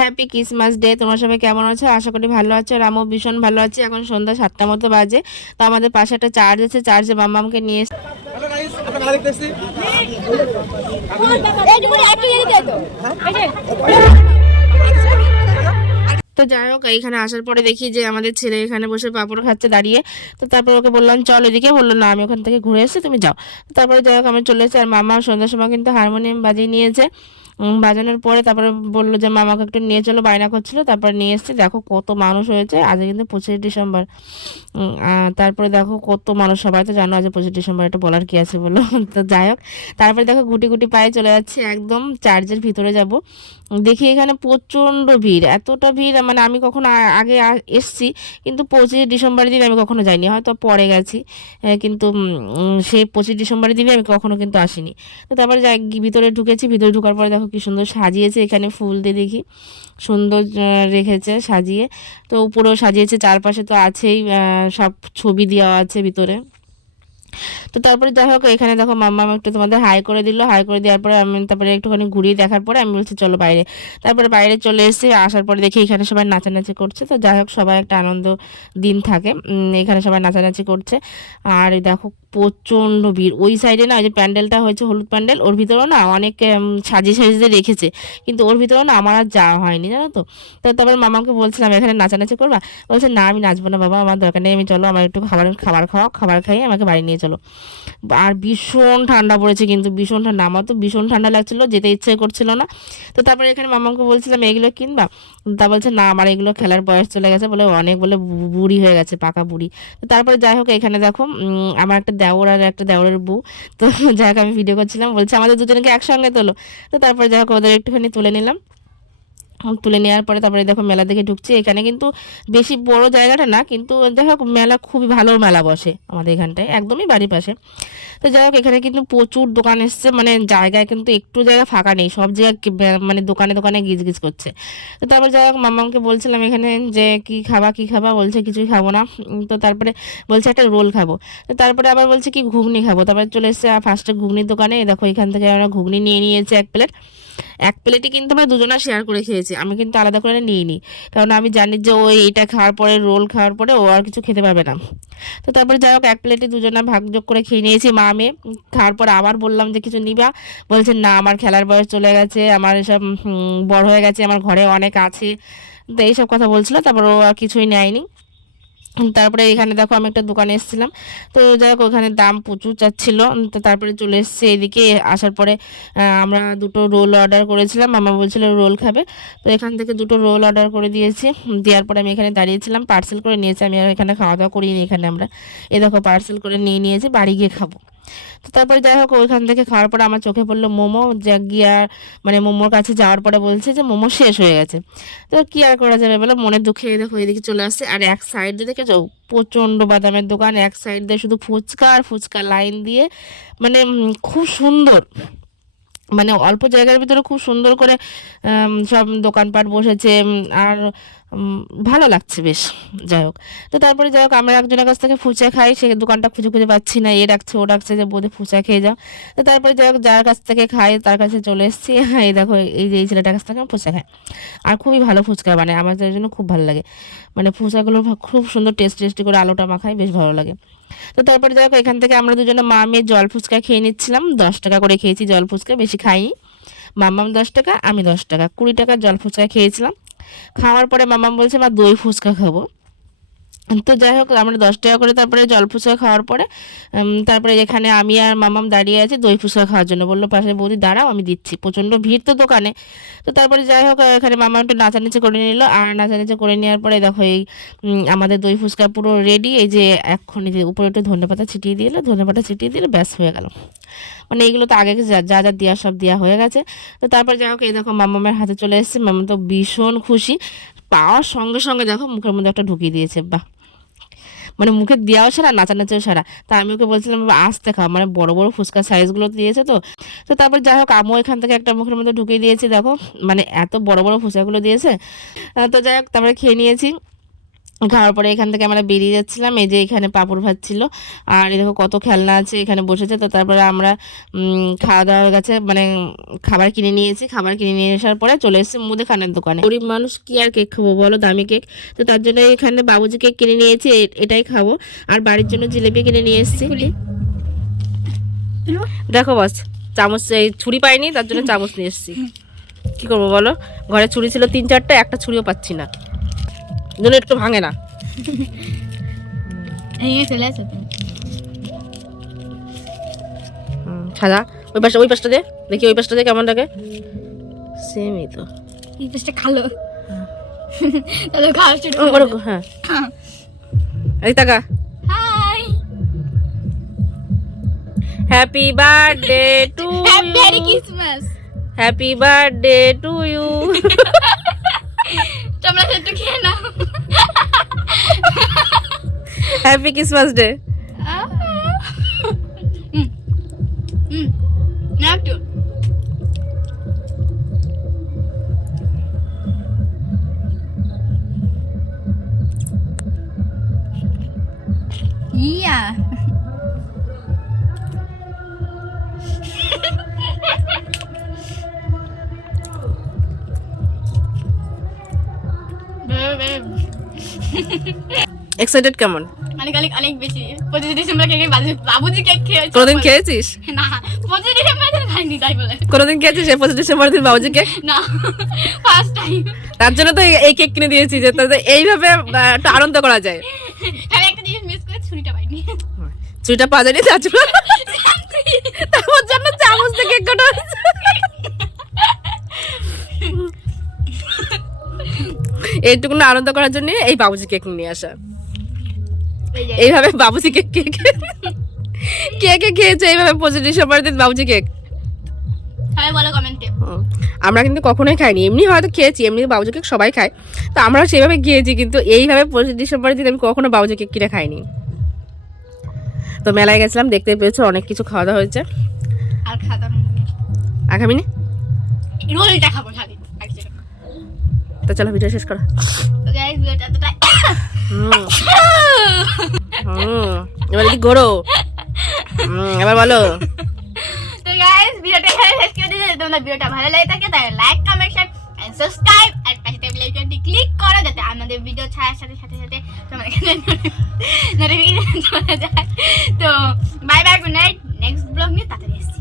Happy Christmas day. তোমরা সবাই কেমন আছো? আশা করি ভালো আছো। আর আমিও ভীষণ ভালো আছি। এখন সন্ধ্যা 7টা মতো বাজে। তো আমাদের পাশে একটা চার্চ আছে, চার্চে মাম্মামকে নিয়ে হ্যালো গাইস, আমরা কারা দেখতেছি? তো যাই হোক, এখানে আসার পরে দেখি যে আমাদের ছেলে এখানে বসে পাঁপড় খাচ্ছে দাঁড়িয়ে। তো তারপর ওকে বললাম চল এদিকে, বললো না আমি ওখান থেকে ঘুরে এসেছি, তুমি যাও। তারপরে যাই হোক আমি চলে এসেছি। আর মামা সন্ধ্যার সময় কিন্তু হারমোনিয়াম বাজিয়ে নিয়েছে। বাজানোর পরে তারপরে বললো যে মামাকে একটু নিয়ে চলো, বায়না করছিল। তারপর নিয়ে এসেছি। দেখো কত মানুষ হয়েছে। আজ কিন্তু 25 ডিসেম্বর। তারপরে দেখো কত মানুষ, সবাই তো জানো আজ 25 ডিসেম্বর, এটা বলার কি আছে বলো। তো যাই হোক, তারপরে দেখো গুটি গুটি পায়ে চলে যাচ্ছে একদম চার্চের ভিতরে যাব। দেখি এখানে প্রচণ্ড ভিড়, এতটা ভিড় মানে আমি কখনো আগে এসছি, কিন্তু 25 ডিসেম্বরের দিন আমি কখনো যাইনি, হয়তো পরে গেছি। কিন্তু সেই 25 ডিসেম্বরের দিনে আমি কখনো কিন্তু আসিনি। তো তারপরে যাই ভিতরে ঢুকেছি। ভিতরে ঢোকার পরে দেখো কি সুন্দর সাজিয়েছে, এখানে ফুল দিয়ে দেখি সুন্দর রেখেছে সাজিয়ে। তো উপরেও সাজিয়েছে, চারপাশে তো আছেই সব ছবি দেওয়া আছে ভিতরে। তো তারপরে যাই হোক এখানে দেখো মাম্মা একটু তোমাদের হাই করে দিল। হাই করে দেওয়ার পরে আমি তারপরে একটুখানি ঘুরিয়ে দেখার পরে আমি বলছি চলো বাইরে। তারপরে বাইরে চলে এসে আসার পরে দেখি এখানে সবাই নাচানাচি করছে। তো যাই হোক সবাই একটা আনন্দ দিন থাকে, এখানে সবাই নাচানাচি করছে। আর এই দেখো প্রচণ্ড ভিড় ওই সাইডে, না ওই যে প্যান্ডেলটা হয়েছে হলুদ প্যান্ডেল, ওর ভিতরেও না অনেক সাজিয়ে সাজিয়ে রেখেছে, কিন্তু ওর ভিতরেও না আমার আর যাওয়া হয়নি জানো তো। তো তারপর মামাকে বলছিলাম এখানে নাচানাচি করবা, বলছে না আমি নাচবো না বাবা, আমার দরকার নেই, আমি চলো আমার একটু খাবার খাবার খাওয়াও, খাবার খাইয়ে আমাকে বাড়ি নিয়ে চলো। আর ভীষণ ঠান্ডা পড়েছে, কিন্তু ভীষণ ঠান্ডা, আমার তো ভীষণ ঠান্ডা লাগছিল, যেতে ইচ্ছে করছিল না। তো তারপরে এখানে মামাকে বলছিলাম এগুলো কিনবা, তা বলছে না আমার এগুলো খেলার বয়স চলে গেছে, বলে অনেক বলে বুড়ি হয়ে গেছে, পাকা বুড়ি। তো তারপরে যাই হোক এখানে দেখো আমার একটা দেওর আর একটা দেওরের বউ। তো যাই হোক আমি ভিডিও করছিলাম, বলছে আমাদের দুজনকে একসঙ্গে তোলো। তো তারপরে যাই হোক ওদের একটুখানি তুলে নিলাম। তুলে নেওয়ার পরে তারপরে দেখো মেলা দেখে ঢুকছি। এখানে কিন্তু বেশি বড় জায়গাটা না, কিন্তু দেখো মেলা খুবই ভালো মেলা বসে আমাদের এখানটায়, একদমই বাড়ির পাশে। তো যাই হোক এখানে কিন্তু প্রচুর দোকান এসছে, মানে জায়গায় কিন্তু একটু জায়গা ফাঁকা নেই, সব জায়গায় মানে দোকানে দোকানে গিজ গিজ করছে। তো তারপর যাই হোক মামাকে বলছিলাম এখানে যে কি খাবা কি খাবা, বলছে কিছুই খাবো না। তো তারপরে বলছে একটা রোল খাবো। তো তারপরে আবার বলছে কি ঘুগনি খাবো। তারপরে চলে এসছে ফার্স্টে ঘুগনির দোকানে। দেখো এখান থেকে আমরা ঘুগনি নিয়ে নিয়েছি 1 প্লেট। 1 প্লেটে কিন্তু আমরা দুজনা শেয়ার করে খেয়েছি, আমি কিন্তু আলাদা করে নিইনি, কারণ আমি জানি যে ও এইটা খাওয়ার পরে, রোল খাওয়ার পরে ও আর কিছু খেতে পারবে না। তো তারপরে যাই হোক 1 প্লেটে দুজনা ভাগযোগ করে খেয়ে নিয়েছি মা মেয়ে। খাওয়ার পর আবার বললাম যে কিছু নিবা, বলছে না আমার খেলার বয়স চলে গেছে, আমার এসব বড় হয়ে গেছে, আমার ঘরে অনেক আছে। তো এইসব কথা বলছিল, তারপর ও আর কিছুই নেয়নি। তারপরে এখানে দেখো আমি একটা দোকানে এসেছিলাম। তো যাই হোক ওখানে দাম প্রচুর চাচ্ছিল। তো তারপরে চলে এসেছি এদিকে। আসার পরে আমরা দুটো রোল অর্ডার করেছিলাম, মামা বলছিল রোল খাবে। তো এখান থেকে দুটো রোল অর্ডার করে দিয়েছি। দেওয়ার পরে আমি এখানে দাঁড়িয়েছিলাম, পার্সেল করে নিয়েছি। আমি আর এখানে খাওয়া দাওয়া করিনি, এখানে আমরা এ দেখো পার্সেল করে নিয়ে নিয়েছি, বাড়ি গিয়ে খাবো। তো তারপরে যাই হোক ওইখান থেকে খাওয়ার পরে আমার চোখে পড়লো মোমো, যা গিয়ে মানে মোমোর কাছে যাওয়ার পরে বলছে যে মোমো শেষ হয়ে গেছে। তো কি আর করা যাবে বলে, মনের দুঃখে দেখো এদিকে চলে আসছে। আর এক সাইড দিয়ে দেখেছো প্রচণ্ড বাদামের দোকান, এক সাইড দিয়ে শুধু ফুচকা আর ফুচকা লাইন দিয়ে, মানে খুব সুন্দর, মানে অল্প জায়গার ভিতরে খুব সুন্দর করে সব দোকানপাট বসেছে। আর ভালো লাগছে বেশ। যাই হোক, তো তারপরে যাই হোক আমরা একজনের কাছ থেকে ফুচকা খাই, সে দোকানটা খুঁজে খুঁজে পাচ্ছি না, এ ডাকছে ও ডাকছে যে বোধে ফুচকা খেয়ে যাও। তো তারপরে যাই হোক যার কাছ থেকে খাই তার কাছে চলে এসেছি। এই দেখো এই যে এই ছেলেটার কাছ থেকে আমি ফুচকা খাই, আর খুবই ভালো ফুচকা বানায়, আমার তার জন্য খুব ভালো লাগে। মানে ফুচকাগুলো খুব সুন্দর টেস্টি করে আলুটা মাখায়, বেশ ভালো লাগে। তো তারপরে যাই হোক এখান থেকে আমরা দুজনে মা মেয়ে জল ফুচকা খেয়ে নিচ্ছিলাম। 10 টাকা করে খেয়েছি জল ফুচকা, বেশি খাইনি। মাম্মাম 10 টাকা, আমি 10 টাকা, 20 টাকার জল ফুচকা খেয়েছিলাম। খাওয়ার পরে মাম্মাম বলছে মা দই ফুচকা খাবো। তো যাই হোক আমরা 10 টাকা করে তারপরে জল ফুচকা খাওয়ার পরে তারপরে এখানে আমি আর মামাম দাঁড়িয়ে আছি দই ফুচকা খাওয়ার জন্য। বললো পাশে বৌদি দাঁড়াও আমি দিচ্ছি, প্রচণ্ড ভিড় তো দোকানে। তো তারপরে যাই হোক এখানে মামা একটু নাচানাচি করে নিল। আর নাচানাচি করে নেওয়ার পরে দেখো এই আমাদের দই ফুচকা পুরো রেডি। এই যে এক্ষুনি যে উপরে একটু ধনেপাতা ছিটিয়ে দিলে, ধনেপাতা ছিটিয়ে দিলে ব্যাস হয়ে গেল। মানে এগুলো তো আগে যা যা যা দেওয়া সব দেওয়া হয়ে গেছে। তো তারপর যাই হোক এই দেখো মামামের হাতে চলে এসেছে, মামা তো ভীষণ খুশি। পাওয়ার সঙ্গে সঙ্গে দেখো মুখের মধ্যে একটা ঢুকিয়ে দিয়েছে, বাহ, মানে মুখে দেওয়াও সারা নাচানাচিও সারা। তা আমি ওকে বলছিলাম বাবা আস্তে খাও, মানে বড় বড় ফুচকা সাইজগুলো দিয়েছে তো। তো তারপর যাই হোক আমিও এখান থেকে একটা মুখের মধ্যে ঢুকিয়ে দিয়েছি, দেখো মানে এত বড় বড় ফুচকাগুলো দিয়েছে। তো যাই হোক তারপরে খেয়ে নিয়েছি। খাওয়ার পরে এখান থেকে আমরা বেরিয়ে যাচ্ছিলাম। এই যে এখানে পাঁপড় ভাত ছিল, আর এই দেখো কত খেলনা আছে এখানে বসেছে। তো তারপরে আমরা খাওয়া দাওয়ার কাছে মানে খাবার কিনে নিয়েছি। খাবার কিনে নিয়ে আসার পরে চলে এসেছি মুদিখানার দোকানে। গরিব মানুষ কি আর কেক খাবো বলো, দামি কেক। তো তার জন্য এখানে বাবুজি কেক কিনে নিয়েছি, এটাই খাবো। আর বাড়ির জন্য জিলেপি কিনে নিয়ে এসেছি। দেখো বাস চামচ, এই ছুরি পাইনি, তার জন্য চামচ নিয়ে এসেছি। কি করবো বলো, ঘরে ছুরি ছিল 3-4টা, একটা ছুরিও পাচ্ছি না, জন্য একটু ভাঙে না। সাদা ওই পাশটা দে, দেখি ওই পাশটা দে কেমন লাগে। সেমই তো, এই পাশটা খালো। তাহলে খাওয়া শুরু করো। হ্যাঁ, এই টাকা। Hi, happy birthday to merry Christmas. Happy birthday to you. তোমরা একটু খেয়ে নাও। Happy Christmas day. না একটু ইয়া। এক্সাইটেড কেমন? অনেক অনেক অনেক বেশি। 25 ডিসেম্বর কেক বাবুজি কেক খেয়েছি। কোনোদিন খেয়েছিস? না, 25 ডিসেম্বর দিন খাইনি, তাই বলে। কোনোদিন খেয়েছিস 25 ডিসেম্বর দিন বাবুজি কেক? না, ফার্স্ট টাইম। তার জন্য তো এই কেক কিনে দিয়েছি, যে তাতে এইভাবে একটু আনন্দ করা যায়। আমি একটা জিনিস মিস করে ছুরিটা পাইনি। ছুরিটা পাওয়া যায়নি, তার জন্য তার জন্য চামচ দিয়ে কেক কাটা হয়েছে। এইটুকু আনন্দ করার জন্য এই বাবুজি কেক নিয়ে আসা। এইভাবে বাবুজি কেক কে কে খেয়েছে এইভাবে 25 ডিসেম্বর দিন বাবুজি কেক? সবাই বলো কমেন্টে। আমরা কিন্তু কখনোই খাইনি, এমনি হয়তো খেয়েছি, এমনি বাবুজি কেক সবাই খায়, তো আমরা সেইভাবে খেয়েছি, কিন্তু এইভাবে 25 ডিসেম্বরের দিন আমি কখনো বাবুজি কেক কিনে খাইনি। তো মেলায় গেছিলাম, দেখতে পেয়েছো অনেক কিছু খাওয়া দাওয়া হয়েছে। আর খাওয়া আগামী নে রোলটা খাবো খালি। তো চলো ভিডিও শেষ করো। তো গাইস ভিডিওটা এতটাই। এবার কি করো, এবার বলো। তো গাইস ভিডিওটা এখানে শেষ করে দিতে, তোমাদের ভিডিওটা ভালো লাগে থাকে তাহলে like comment share and subscribe আর পাশে বেল আইকনটি ক্লিক করো, যাতে আমাদের ভিডিও ছাড়ার সাথে সাথে তোমাদের কাছে নোটিফিকেশন চলে যায়। তো bye bye, good night. Next blog নিয়ে তাড়াতাড়ি আসছি।